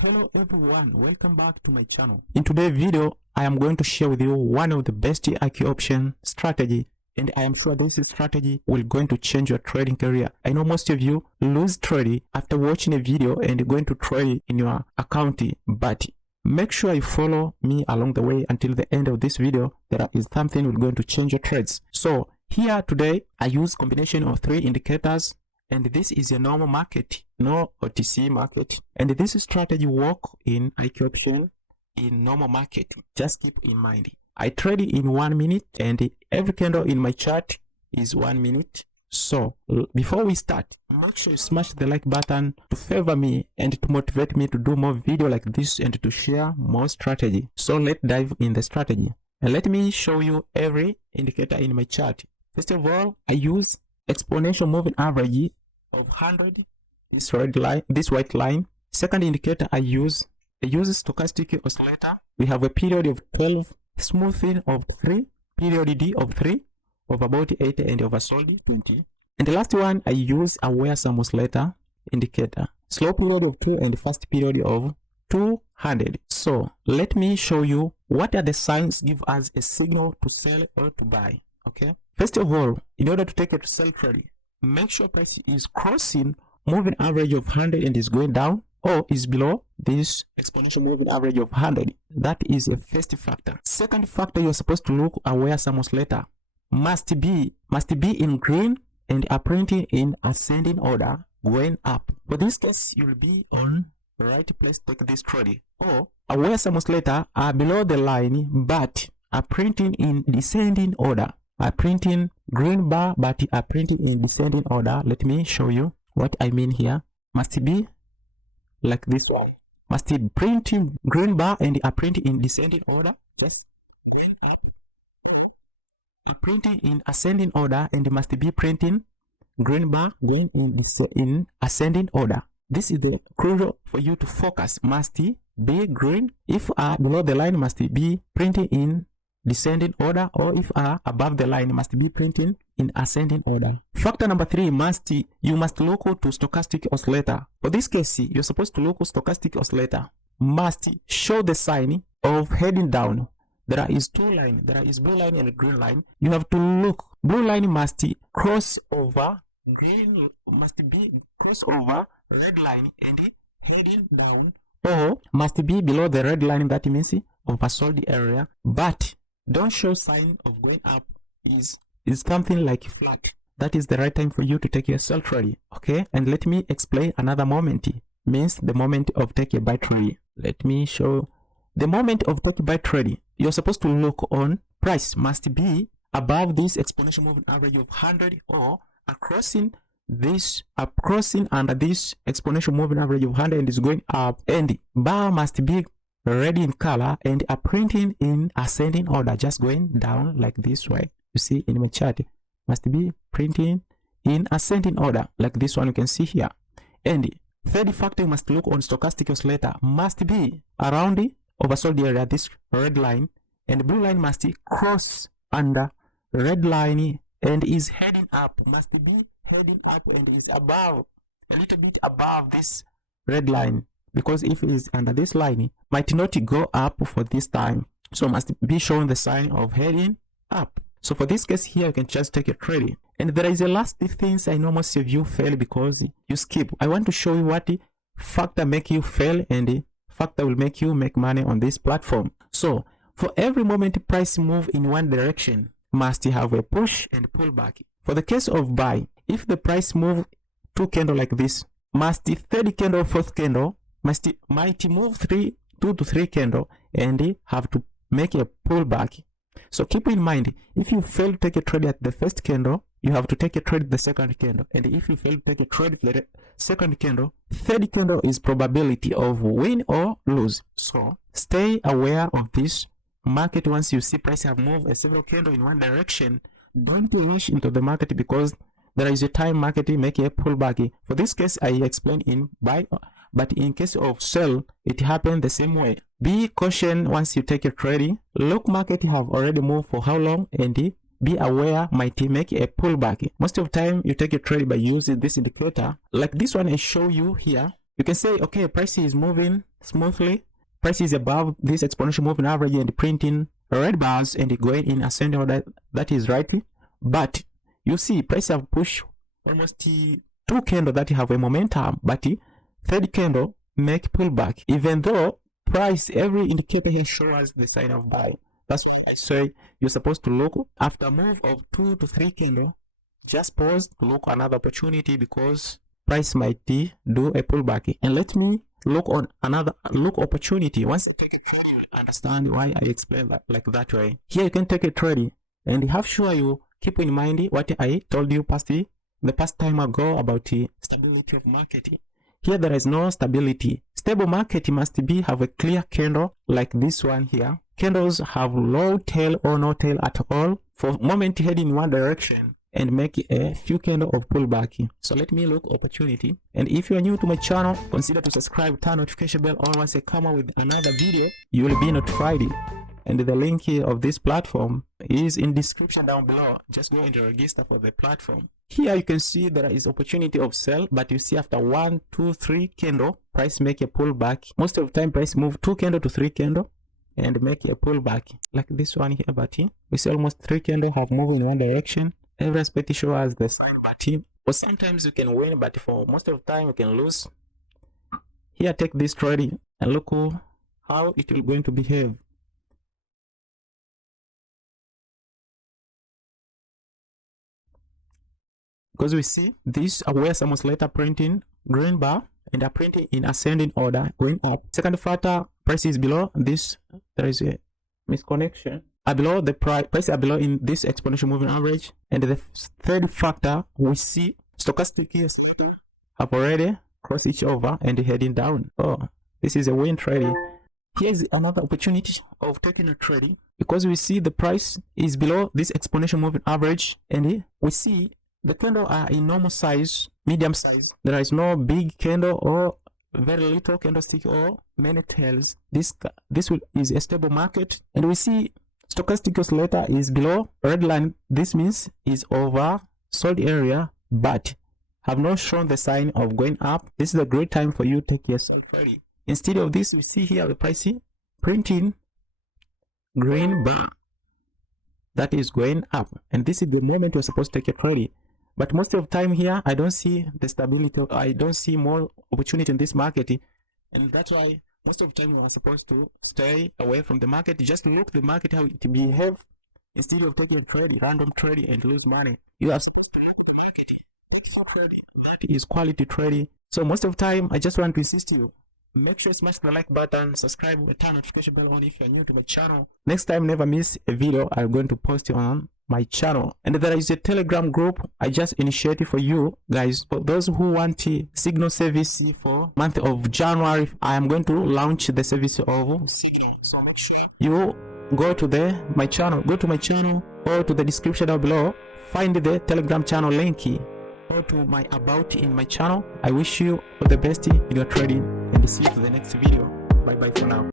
Hello everyone, welcome back to my channel. In today's video, I am going to share with you one of the best IQ option strategy, and I am sure this strategy will going to change your trading career. I know most of you lose trading after watching a video and going to trade in your account, but make sure you follow me along the way until the end of this video. There is something will going to change your trades. So here today, I use combination of 3 indicators. And this is a normal market, no OTC market. And this strategy work in IQ option in normal market. Just keep in mind, I trade in 1 minute and every candle in my chart is 1 minute. So before we start, make sure you smash the like button to favor me and to motivate me to do more video like this and to share more strategy. So let's dive in the strategy. And let me show you every indicator in my chart. First of all, I use exponential moving average of 100, this red line, this white line. Second indicator I use stochastic oscillator. We have a period of 12, smoothing of 3, period D of 3, of about 80 and oversold 20. And the last one I use aware sum oscillator indicator, slow period of 2 and fast period of 200. So let me show you what are the signs give us a signal to sell or to buy. Okay, first of all, in order to take it to sell trade, make sure price is crossing moving average of 100 and is going down, or is below this exponential moving average of 100. That is a first factor. Second factor, you're supposed to look aware sum oscillator must be in green and are printing in ascending order going up. For this case, you'll be on the right place to take this trade. Or aware sum oscillator are below the line but are printing in descending order. Are printing green bar but are printing in descending order. Let me show you what I mean here. Must be like this one. Must be printing green bar and are printing in descending order, just going up. Printing in ascending order and must be printing green bar going in ascending order. This is the crucial for you to focus. Must be green. If are below the line, must be printing in descending order, or if are above the line, must be printing in ascending order. Factor number 3, you must look to stochastic oscillator. For this case, you're supposed to look to stochastic oscillator must show the sign of heading down. There is 2 lines, there is blue line and green line. You have to look. Blue line must cross over, green must be cross over red line and heading down, or must be below the red line, that means oversold area, but don't show sign of going up, is something like flat. That is the right time for you to take your sell trade. Okay, and let me explain another moment. Means the moment of take a buy trade. Let me show the moment of take a buy trade. You're supposed to look on price must be above this exponential moving average of 100, or crossing under this exponential moving average of 100 and is going up, and bar must be red in color and are printing in ascending order, just going down like this way. You see in my chart, must be printing in ascending order like this one you can see here. And third factor, you must look on stochastic oscillator must be around the oversold area, this red line, and blue line must cross under red line and is heading up, must be heading up and is above, a little bit above this red line, because if it is under this line, might not go up for this time. So must be showing the sign of heading up. So for this case here, you can just take a trade. And there is a last things I know most of you fail because you skip. I want to show you what factor make you fail and the factor will make you make money on this platform. So for every moment price move in one direction, must have a push and pull back. For the case of buy, if the price move 2 candle like this, must the third candle, fourth candle, might move 2 to 3 candle and have to make a pullback. So keep in mind, if you fail to take a trade at the first candle, you have to take a trade at the second candle. And if you fail to take a trade at the second candle, third candle is probability of win or lose. So stay aware of this market. Once you see price have moved a several candle in one direction, don't rush into the market because there is a time market make a pullback. For this case, I explained in buy, but in case of sell, it happened the same way. Be caution once you take a trade. Look market have already moved for how long, and be aware might make a pullback. Most of the time you take a trade by using this indicator like this one I show you here. You can say, okay, price is moving smoothly. Price is above this exponential moving average and printing red bars and going in ascending order. That is right. But you see, price have pushed almost 2 candles that have a momentum, but third candle make pullback. Even though price, every indicator here shows the sign of buy. That's why I say you're supposed to look after a move of 2 to 3 candle. Just pause to look another opportunity because price might do a pullback. And let me look on another opportunity. Once I take a trade, you understand why I explain that like that way. Here you can take a trade and have sure you keep in mind what I told you the past time ago about the stability of market. Here there is no stability. Stable market must have a clear candle like this one here. Candles have low tail or no tail at all for moment heading in one direction and make a few candle of pullback. So let me look opportunity. And if you are new to my channel, consider to subscribe, turn notification bell on. Once I come out with another video, you will be notified. And the link here of this platform is in description down below. Just go and register for the platform. Here you can see there is opportunity of sell, but you see after 1, 2, 3 candle, price make a pullback. Most of the time price move 2 candle to 3 candle and make a pullback like this one here. But we see almost 3 candle have moved in one direction. Every aspect shows the sign, but sometimes you can win, but for most of the time you can lose. Here take this trade and look how it will going to behave. Because we see this where some oscillator printing green bar and are printing in ascending order going up. Second factor, price is below this. There is a misconnection. Are below the price are below in this exponential moving average. And the third factor, we see stochastic here have already crossed each over and heading down. Oh, this is a win trade. Here's another opportunity of taking a trade because we see the price is below this exponential moving average and we see the candle are in normal size, medium size. There is no big candle or very little candlestick or many tails. This is a stable market, and we see stochastic oscillator is below red line. This means is over sold area, but have not shown the sign of going up. This is a great time for you to take your sold trade. Instead of this, we see here the price printing green bar that is going up, and this is the moment you're supposed to take a trade. But most of the time here, I don't see the stability. I don't see more opportunity in this market. And that's why most of the time you are supposed to stay away from the market. Just look the market, how it behave. Instead of taking a trade, random trade and lose money. You are supposed to look at the market. That is quality trading. So most of the time, I just want to insist you. Make sure you smash the like button, subscribe, and turn notification bell on if you're new to my channel. Next time, never miss a video I'm going to post on my channel. And there is a Telegram group I just initiated for you guys. For those who want Signal service for month of January, I am going to launch the service of Signal. So make sure you go to my channel or to the description down below. Find the Telegram channel link or to my about in my channel. I wish you all the best in your trading and see you to the next video. Bye bye for now.